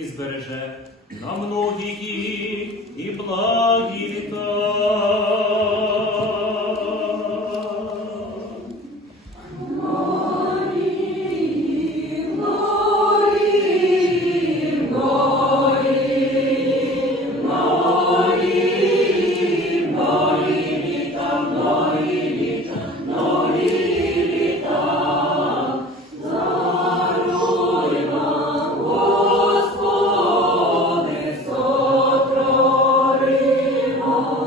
і збереже на многі і благі літа. Отже,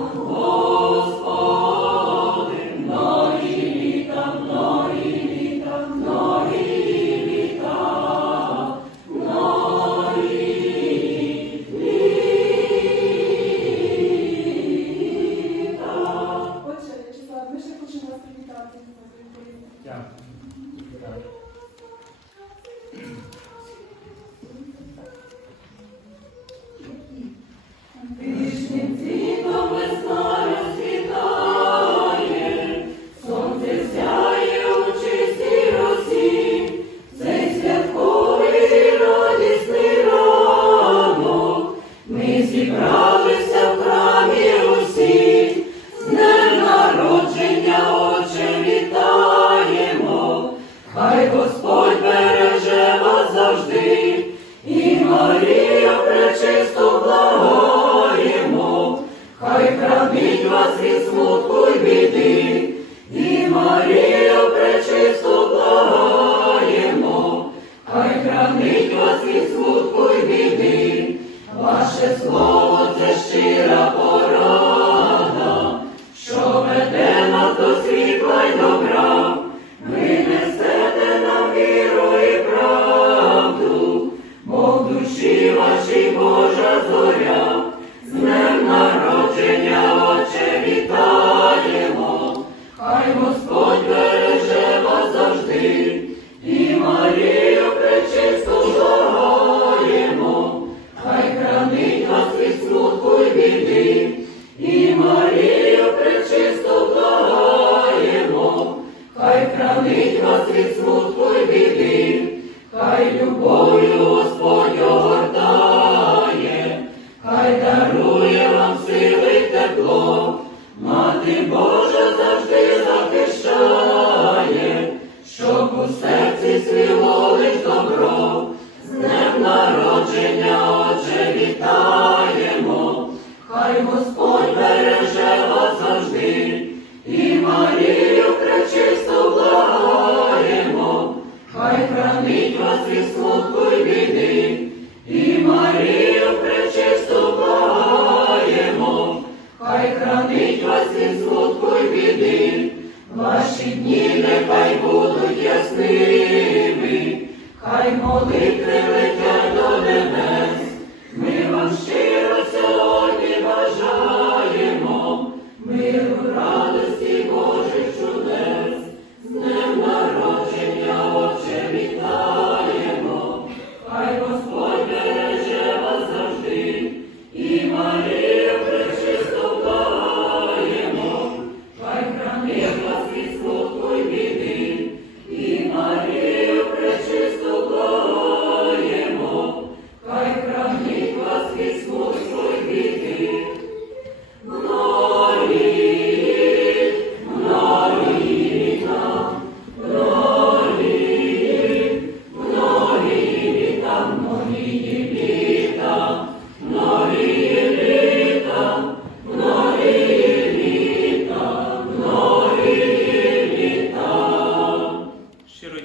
зібралися в храмі усі, з днем народження, Отче, вітаємо, хай Господь береже вас завжди, і Марія пречисту благаємо, хай хранить вас від смутку й біди, і Марія пречисту благаємо, хай хранить вас від смутку й біди, ваше слово це щира порада, що веде нас до світла й добра. Біди, і Марію пречисту благаємо, хай хранить вас від смутку й біди, хай любов'ю Господь огортає, хай дарує вам сили тепло, Мати Божа нехай будуть ясними, хай молитви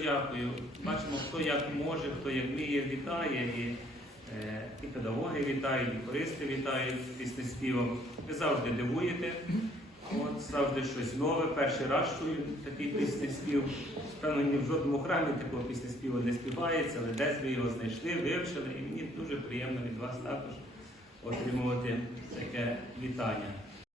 дякую. Бачимо, хто як може, хто як вміє, вітає. І, е, і педагоги вітають, і користи вітають піснеспівом. Ви завжди дивуєте. От, завжди щось нове. Перший раз чую такий піснеспів. Певно, ні в жодному храмі такого піснеспіву не співається, але десь ви його знайшли, вивчили. І мені дуже приємно від вас також отримувати таке вітання.